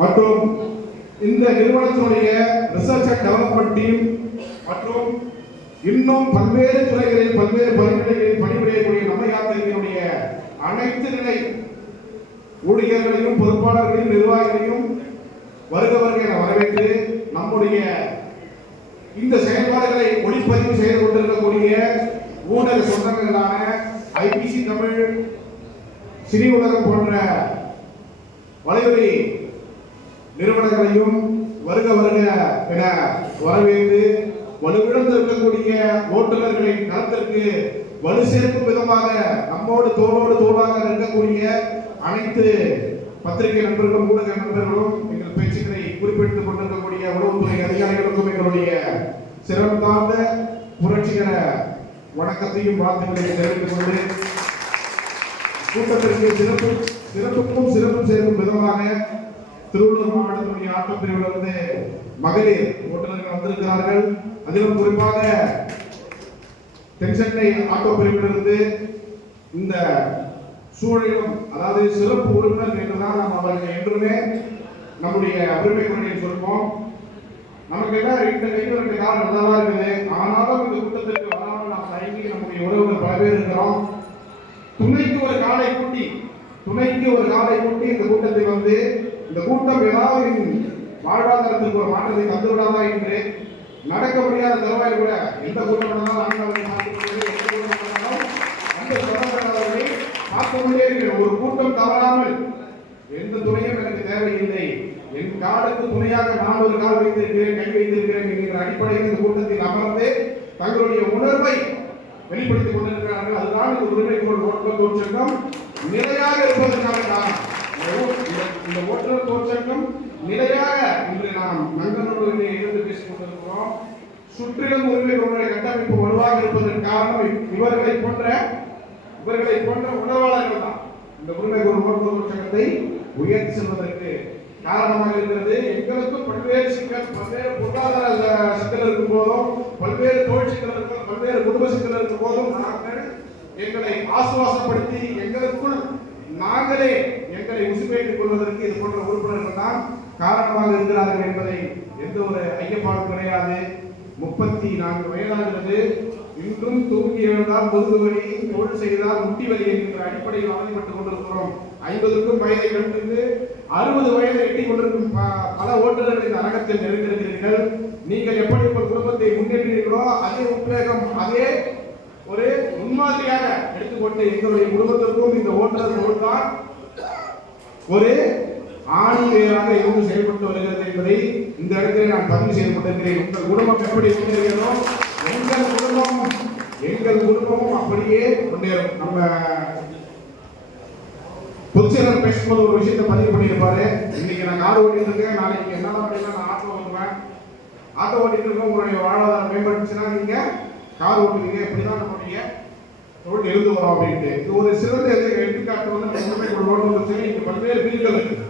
மற்றும் இந்த நிறுவனத்தினுடைய ரிசர்ச் அண்ட் டெவலப்மெண்ட் டீம் மற்றும் இன்னும் பல்வேறு துறைகளில் பல்வேறு பணிகளில் பணிபுரியக்கூடிய நம்ம யாத்திரையினுடைய அனைத்து நிலை ஊழியர்களையும் பொறுப்பாளர்களையும் நிர்வாகிகளையும் வருக என வரவேற்று நம்முடைய இந்த செயல்பாடுகளை ஒளிப்பதிவு செய்து கொண்டிருக்கக்கூடிய ஊடக சொந்தங்களான ஐபிசி தமிழ், சினி உலகம் போன்ற வலைவலி நிறுவனங்களையும் வருக என வரவேற்று வலுவிழந்து இருக்கக்கூடிய ஓட்டுநர்களின் நலத்திற்கு வலு சேர்க்கும் விதமாக நம்மோடு தோளோடு தோளாக இருக்கக்கூடிய அனைத்து பத்திரிகை நண்பர்களும் ஊடக நண்பர்களும் எங்கள் பேச்சுக்களை குறிப்பிட்டுக் கொண்டிருக்கக்கூடிய உளவுத்துறை அதிகாரிகளுக்கும் எங்களுடைய சிறப்பு தாழ்ந்த புரட்சிகர வணக்கத்தையும் வாழ்த்துக்களையும் தெரிவித்துக் கொண்டு கூட்டத்திற்கு சிறப்புக்கும் சேர்க்கும் விதமாக திருவள்ளூர் மாவட்டத்தினுடைய ஆட்டோ பிரிவிலிருந்து மகளிர் ஓட்டுநர்கள் வந்திருக்கிறார்கள். அதிலும் குறிப்பாக தென்சென்னை ஆட்டோ பிரிவிலிருந்து இந்த சூழலும், அதாவது சிறப்பு உறுப்பினர் என்றுதான் நாம் அவர்கள் என்றுமே நம்முடைய உரிமை குரலில் சொல்வோம். நமக்கு என்ன இந்த கைது காலம் நல்லதா இருக்குது, ஆனாலும் இந்த கூட்டத்திற்கு வராமல் நாம் தயங்கி நம்முடைய உறவுகள் பல பேர் இருக்கிறோம். துணைக்கு ஒரு காலை கூட்டி இந்த கூட்டத்தை வந்து இந்த கூட்டம் ஏதாவது வாழ்வாதாரத்திற்கு ஒரு மாற்றத்தை தந்துவிடாதா என்று நடக்க முடியாத தருவாய் கூட எந்த கூட்டம் பார்த்துக்கொண்டே இருக்கிற ஒரு கூட்டம் தவறாமல் எந்த துணையும் எனக்கு தேவையில்லை, என் காலுக்கு துணையாக நான் ஒரு கால் வைத்திருக்கிறேன், கை வைத்திருக்கிறேன் என்கிற அடிப்படையில் இந்த கூட்டத்தில் அமர்ந்து தங்களுடைய உணர்வை வெளிப்படுத்திக் கொண்டிருக்கிறார்கள். அதுதான் இந்த உரிமை ஓட்டுநர் தொழிற்சங்கம் நிலையாக இருப்பதற்கான காரணம். இந்த ஓட்டுநர் தொழிற்சங்கம் நிலையாக இன்று நாம் நண்பர்களுடன் இருந்து பேசிக் கொண்டிருக்கிறோம். சுற்றிலும் உரிமை கொண்ட கட்டமைப்பு வலுவாக இருப்பதற்கு காரணம் இவர்களை போன்ற உணர்வாளர்கள் தான் இந்த உரிமை ஓட்டுநர் தொழிற்சங்கத்தை உயர்த்தி செல்வதற்கு காரணமாக இருக்கிறது. எங்களுக்கும் பல்வேறு சிக்கல், பல்வேறு பொருளாதார சிக்கல் இருக்கும் போதும், பல்வேறு தொழில் சிக்கல் இருக்கும், பல்வேறு குடும்ப சிக்கல் இருக்கும் போதும் நாங்கள் எங்களை ஆசுவாசப்படுத்தி எங்களுக்குள் நாங்களே எங்களை உசுப்பேற்றிக் கொள்வதற்கு இது போன்ற உறுப்பினர்கள் தான் காரணமாக இருக்கிறார்கள் என்பதை எந்த ஒரு ஐயப்பாடும் கிடையாது. 34 வயதாகிறது. இன்றும் தூங்கி எழுந்தால் முதுகு வலி, தொழில் செய்தால் முட்டி வலி என்கிற அடிப்படையில் அவதிப்பட்டுக் கொண்டிருக்கிறோம். 50க்கும் வயதை கடந்து 60 வயதை எட்டிக் கொண்டிருக்கும் பல ஓட்டுநர்கள் இந்த அரங்கத்தில் நெருங்கியிருக்கிறீர்கள். நீங்கள் எப்படி உங்கள் குடும்பத்தை முன்னேற்றீர்களோ அதே உத்வேகம், அதே ஒரு முன்மாதிரியாக எடுத்துக்கொண்டு எங்களுடைய குடும்பத்திற்கும் இந்த ஓட்டுநர் தான் ஒரு ஆணிவேராக இருந்து செயல்பட்டு வருகிறது என்பதை இந்த இடத்தில் நான் பதிவு செய்து கொண்டிருக்கிறேன். உங்கள் குடும்பம் எப்படி முன்னேறியதோ எங்கள் குடும்பமும் அப்படியே முன்னேறும். நம்ம பொதுச்செயலர் பேசும்போது ஒரு விஷயத்தை பதிவு பண்ணியிருப்பாரு. இன்னைக்கு நான் கார் ஓட்டிட்டு இருக்கேன், நாளைக்கு என்னதான் பண்ணீங்கன்னா நான் ஆட்டோ ஓட்டுவேன். ஆட்டோ ஓட்டிட்டு இருக்கோம், உங்களுடைய வாழ்வாதாரம் மேம்பட்டுச்சுன்னா நீங்க கார் ஓட்டுவீங்க. இப்படிதான் நம்முடைய தொழில் எழுந்து வரோம் அப்படின்ட்டு இது ஒரு சிறந்த எடுத்துக்காட்டு வந்து உரிமை ஓட்டுவது. இங்க பல்வேறு பிரிவுகள் இருக்கு.